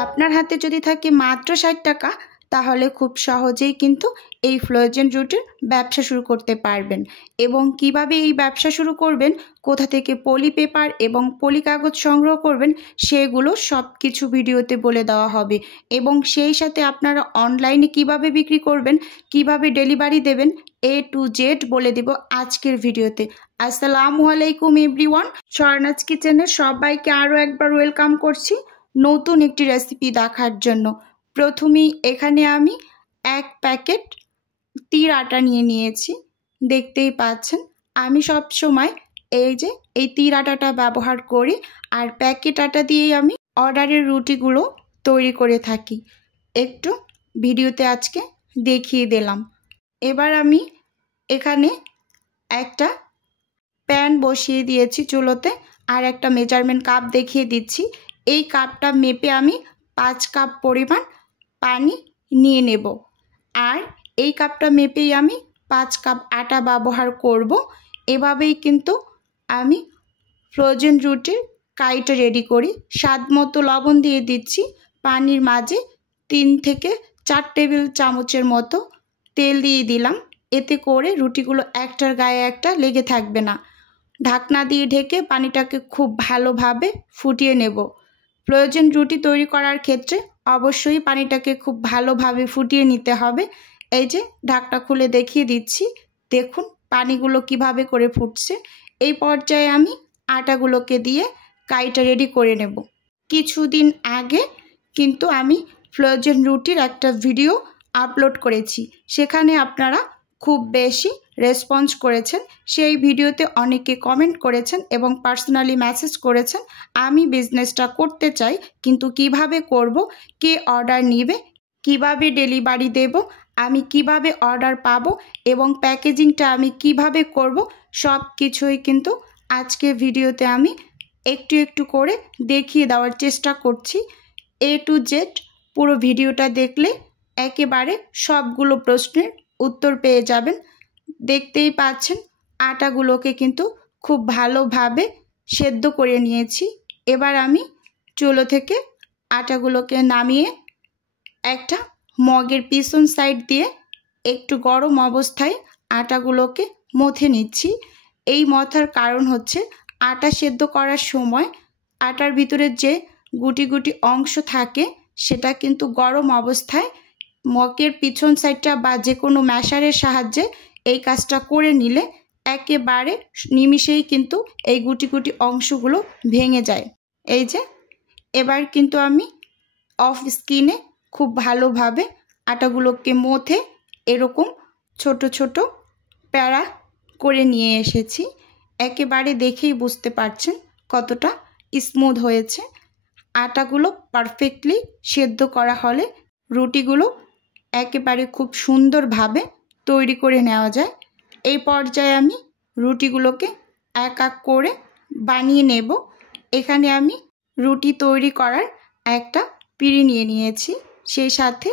আপনার হাতে যদি থাকে মাত্র 60 টাকা তাহলে খুব সহজেই কিন্তু এই ফ্রোজেন রুটির ব্যবসা শুরু করতে পারবেন। এবং কিভাবে এই ব্যবসা শুরু করবেন, কোথা থেকে পলি পেপার এবং পলি কাগজ সংগ্রহ করবেন, সেগুলো সব কিছু ভিডিওতে বলে দেওয়া হবে। এবং সেই সাথে আপনারা অনলাইনে কিভাবে বিক্রি করবেন, কিভাবে ডেলিভারি দেবেন, A to Z বলে দেব আজকের ভিডিওতে। আসসালামু আলাইকুম এভরিওয়ান, স্বর্ণাজ কিচেনে সবাইকে আরও একবার ওয়েলকাম করছি নতুন একটি রেসিপি দেখার জন্য। প্রথমেই এখানে আমি 1 প্যাকেট তীর আটা নিয়ে নিয়েছি। দেখতেই পাচ্ছেন আমি সব সময় এই তীর আটাটা ব্যবহার করি, আর প্যাকেট আটা দিয়েই আমি অর্ডারের রুটিগুলো তৈরি করে থাকি। একটু ভিডিওতে আজকে দেখিয়ে দিলাম। এবার আমি এখানে একটা প্যান বসিয়ে দিয়েছি চুলোতে, আর একটা মেজারমেন্ট কাপ দেখিয়ে দিচ্ছি। এই কাপটা মেপে আমি 5 কাপ পরিমাণ পানি নিয়ে নেব, আর এই কাপটা মেপেই আমি 5 কাপ আটা ব্যবহার করব। এভাবেই কিন্তু আমি ফ্রোজেন রুটির কাইটা রেডি করি। স্বাদ মতো লবণ দিয়ে দিচ্ছি। পানির মাঝে 3 থেকে 4 টেবিল চামচের মতো তেল দিয়ে দিলাম, এতে করে রুটিগুলো একটার গায়ে একটা লেগে থাকবে না। ঢাকনা দিয়ে ঢেকে পানিটাকে খুব ভালোভাবে ফুটিয়ে নেব। ফ্রোজেন রুটি তৈরি করার ক্ষেত্রে অবশ্যই পানিটাকে খুব ভালোভাবে ফুটিয়ে নিতে হবে। এই যে ঢাকনা খুলে দেখিয়ে দিচ্ছি, দেখুন পানিগুলো কিভাবে করে ফুটছে। এই পর্যায়ে আমি আটাগুলোকে দিয়ে কাইটা রেডি করে নেব। কিছুদিন আগে কিন্তু আমি ফ্রোজেন রুটির একটা ভিডিও আপলোড করেছি, সেখানে আপনারা খুব বেশি রেসপন্স করেছেন। সেই ভিডিওতে অনেকে কমেন্ট করেছেন এবং পার্সোনালি মেসেজ করেছেন, আমি বিজনেসটা করতে চাই কিন্তু কিভাবে করব, কে অর্ডার নেবে, কিভাবে ডেলিভারি দেব, আমি কিভাবে অর্ডার পাবো এবং প্যাকেজিংটা আমি কিভাবে করব, সব কিছুই কিন্তু আজকের ভিডিওতে আমি একটু একটু করে দেখিয়ে দেওয়ার চেষ্টা করছি। A to Z পুরো ভিডিওটা দেখলে একেবারে সবগুলো প্রশ্নের উত্তর পেয়ে যাবেন। দেখতেই পাচ্ছেন আটাগুলোকে কিন্তু খুব ভালোভাবে সেদ্ধ করে নিয়েছি। এবার আমি চুলো থেকে আটাগুলোকে নামিয়ে একটা মগের পিছন সাইড দিয়ে একটু গরম অবস্থায় আটাগুলোকে মথে নিচ্ছি। এই মথার কারণ হচ্ছে আটা সেদ্ধ করার সময় আটার ভিতরে যে গুটি গুটি অংশ থাকে সেটা কিন্তু গরম অবস্থায় মগের পিছন সাইডটা বা যে কোনো ম্যাশারের সাহায্যে এই কাজটা করে নিলে একেবারে নিমিষেই কিন্তু এই গুটি গুটি অংশগুলো ভেঙে যায়। এই যে এবার কিন্তু আমি অফ স্কিনে খুব ভালোভাবে আটাগুলোকে মথে এরকম ছোট ছোট প্যারা করে নিয়ে এসেছি। একেবারে দেখেই বুঝতে পারছেন কতটা স্মুথ হয়েছে। আটাগুলো পারফেক্টলি সেদ্ধ করা হলে রুটিগুলো একেবারে খুব সুন্দরভাবে তৈরি করে নেওয়া যায়। এই পর্যায়ে আমি রুটিগুলোকে এক এক করে বানিয়ে নেব। এখানে আমি রুটি তৈরি করার একটা পিঁড়ি নিয়ে নিয়েছি, সেই সাথে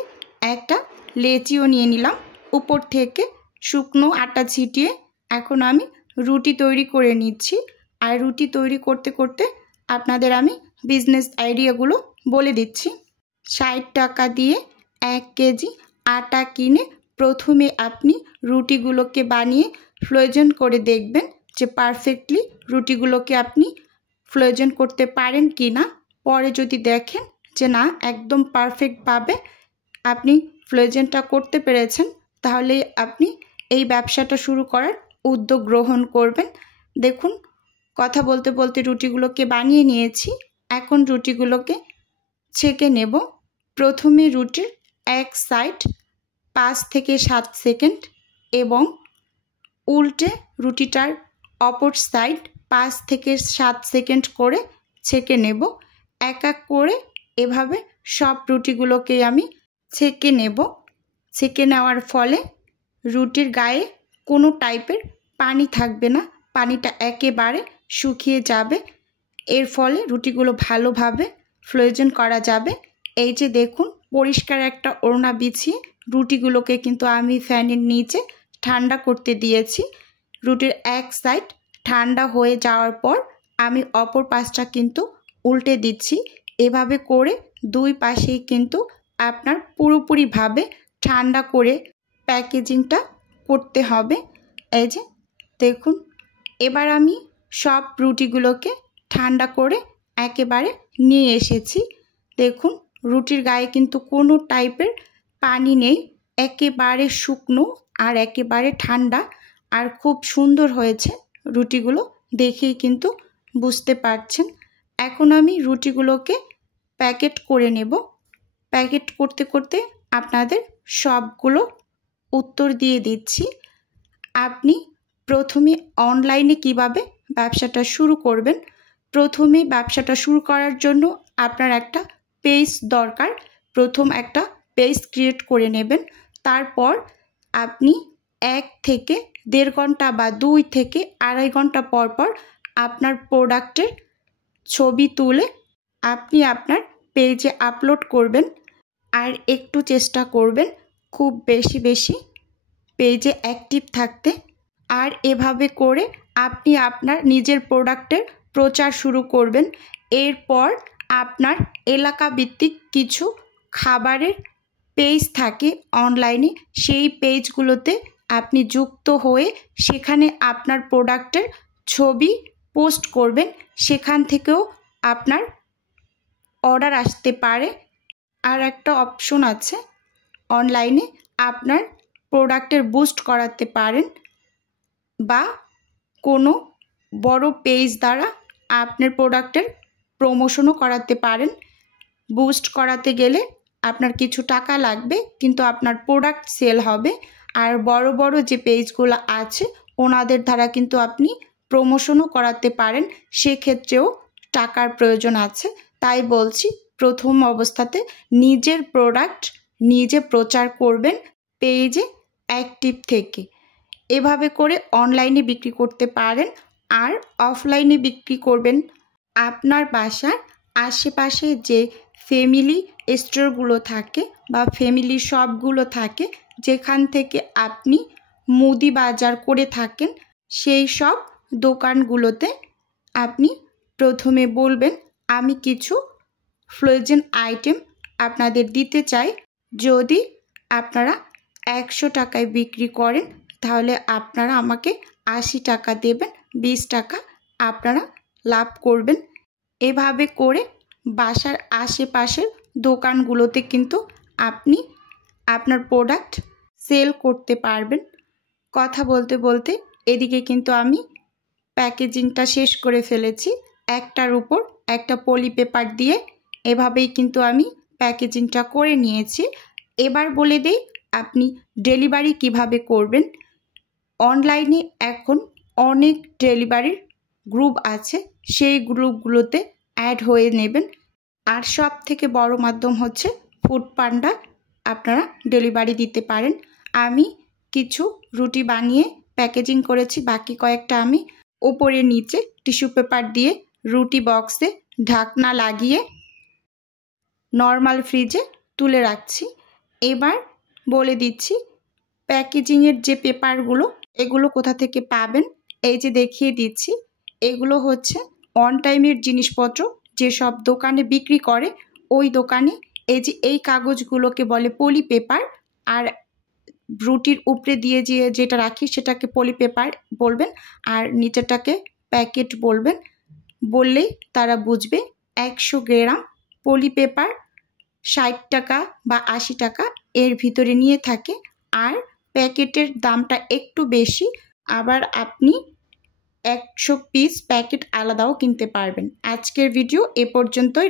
একটা লেচিও নিয়ে নিলাম। উপর থেকে শুকনো আটা ছিটিয়ে এখন আমি রুটি তৈরি করে নিচ্ছি। আর রুটি তৈরি করতে করতে আপনাদের আমি বিজনেস আইডিয়াগুলো বলে দিচ্ছি। 60 টাকা দিয়ে 1 কেজি আটা কিনে প্রথমে আপনি রুটিগুলোকে বানিয়ে ফ্রোজেন করে দেখবেন যে পারফেক্টলি রুটিগুলোকে আপনি ফ্রোজেন করতে পারেন কি না। পরে যদি দেখেন যে না একদম পারফেক্টভাবে আপনি ফ্রোজেনটা করতে পেরেছেন, তাহলে আপনি এই ব্যবসাটা শুরু করার উদ্যোগ গ্রহণ করবেন। দেখুন কথা বলতে বলতে রুটিগুলোকে বানিয়ে নিয়েছি। এখন রুটিগুলোকে ছেঁকে নেব। প্রথমে রুটির এক সাইড 5 থেকে 7 সেকেন্ড এবং উল্টে রুটিটার অপর সাইড 5 থেকে 7 সেকেন্ড করে ছেঁকে নেব। এক এক করে এভাবে সব রুটিগুলোকে আমি ছেঁকে নেব। ছেঁকে নেওয়ার ফলে রুটির গায়ে কোনো টাইপের পানি থাকবে না, পানিটা একেবারে শুকিয়ে যাবে। এর ফলে রুটিগুলো ভালোভাবে ফ্রোজেন করা যাবে। এই যে দেখুন পরিষ্কার একটা ওড়না বিছিয়ে রুটিগুলোকে কিন্তু আমি ফ্যানের নিচে ঠান্ডা করতে দিয়েছি। রুটির এক সাইড ঠান্ডা হয়ে যাওয়ার পর আমি অপর পাশটা কিন্তু উল্টে দিচ্ছি। এভাবে করে দুই পাশেই কিন্তু আপনার পুরোপুরিভাবে ঠান্ডা করে প্যাকেজিংটা করতে হবে। এই যে দেখুন, এবার আমি সব রুটিগুলোকে ঠান্ডা করে একেবারে নিয়ে এসেছি। দেখুন, রুটির গায়ে কিন্তু কোনো টাইপের পানি নেই, একেবারে শুকনো আর একেবারে ঠান্ডা, আর খুব সুন্দর হয়েছে রুটিগুলো, দেখেই কিন্তু বুঝতে পারছেন। এখন আমি রুটিগুলোকে প্যাকেট করে নেব। প্যাকেট করতে করতে আপনাদের সবগুলো উত্তর দিয়ে দিচ্ছি। আপনি প্রথমে অনলাইনে কিভাবে ব্যবসাটা শুরু করবেন। প্রথমে ব্যবসাটা শুরু করার জন্য আপনার একটা পেজ দরকার। প্রথম একটা পেজ ক্রিয়েট করে নেবেন। তারপর আপনি 1 থেকে 1.5 ঘন্টা বা 2 থেকে 2.5 ঘন্টা পর পর আপনার প্রোডাক্টের ছবি তুলে আপনি আপনার পেজে আপলোড করবেন। আর একটু চেষ্টা করবেন খুব বেশি বেশি পেজে অ্যাক্টিভ থাকতে। আর এভাবে করে আপনি আপনার নিজের প্রোডাক্টের প্রচার শুরু করবেন। এরপর আপনার এলাকা ভিত্তিক কিছু খাবারের পেজ থাকে অনলাইনে, সেই পেজগুলোতে আপনি যুক্ত হয়ে সেখানে আপনার প্রোডাক্টের ছবি পোস্ট করবেন। সেখান থেকেও আপনার অর্ডার আসতে পারে। আর একটা অপশন আছে অনলাইনে, আপনার প্রোডাক্টের বুস্ট করাতে পারেন বা কোনো বড় পেজ দ্বারা আপনার প্রোডাক্টের প্রমোশনও করাতে পারেন। বুস্ট করাতে গেলে আপনার কিছু টাকা লাগবে, কিন্তু আপনার প্রোডাক্ট সেল হবে। আর বড় বড় যে পেজগুলো আছে ওনাদের দ্বারা কিন্তু আপনি প্রমোশনও করাতে পারেন, সেক্ষেত্রেও টাকার প্রয়োজন আছে। তাই বলছি, প্রথম অবস্থাতে নিজের প্রোডাক্ট নিজে প্রচার করবেন পেজে অ্যাক্টিভ থেকে। এভাবে করে অনলাইনে বিক্রি করতে পারেন। আর অফলাইনে বিক্রি করবেন আপনার বাসার আশেপাশে যে ফ্যামিলি স্টোরগুলো থাকে বা ফ্যামিলি শপগুলো থাকে, যেখান থেকে আপনি মুদি বাজার করে থাকেন, সেই সব দোকানগুলোতে আপনি প্রথমে বলবেন আমি কিছু ফ্রোজেন আইটেম আপনাদের দিতে চাই। যদি আপনারা 100 টাকায় বিক্রি করেন তাহলে আপনারা আমাকে 80 টাকা দেবেন, 20 টাকা আপনারা লাভ করবেন। এভাবে করে বাসার আশেপাশের দোকানগুলোতে কিন্তু আপনি আপনার প্রোডাক্ট সেল করতে পারবেন। কথা বলতে বলতে এদিকে কিন্তু আমি প্যাকেজিংটা শেষ করে ফেলেছি। একটার উপর একটা পলি পেপার দিয়ে এভাবেই কিন্তু আমি প্যাকেজিংটা করে নিয়েছি। এবার বলে দেই আপনি ডেলিভারি কিভাবে করবেন। অনলাইনে এখন অনেক ডেলিভারির গ্রুপ আছে, সেই গ্রুপগুলোতে অ্যাড হয়ে নেবেন। আর সব থেকে বড় মাধ্যম হচ্ছে ফুড পান্ডা, আপনারা ডেলিভারি দিতে পারেন। আমি কিছু রুটি বানিয়ে প্যাকেজিং করেছি, বাকি কয়েকটা আমি ওপরে নিচে টিস্যু পেপার দিয়ে রুটি বক্সে ঢাকনা লাগিয়ে নর্মাল ফ্রিজে তুলে রাখছি। এবার বলে দিচ্ছি প্যাকেজিংয়ের যে পেপারগুলো এগুলো কোথা থেকে পাবেন। এই যে দেখিয়ে দিচ্ছি, এগুলো হচ্ছে অন টাইমের জিনিসপত্র যেসব দোকানে বিক্রি করে ওই দোকানে এই যে এই কাগজগুলোকে বলে পলি পেপার। আর রুটির উপরে দিয়ে যেটা রাখি সেটাকে পলি পেপার বলবেন, আর নিচেটাকে প্যাকেট বলবেন। বললেই তারা বুঝবে। 100 গ্রাম পলি পেপার 60 টাকা বা 80 টাকা এর ভিতরে নিয়ে থাকে। আর প্যাকেটের দামটা একটু বেশি, আবার আপনি 100 পিস প্যাকেট আলাদাও কিনতে পারবেন। আজকের ভিডিও এ পর্যন্তই।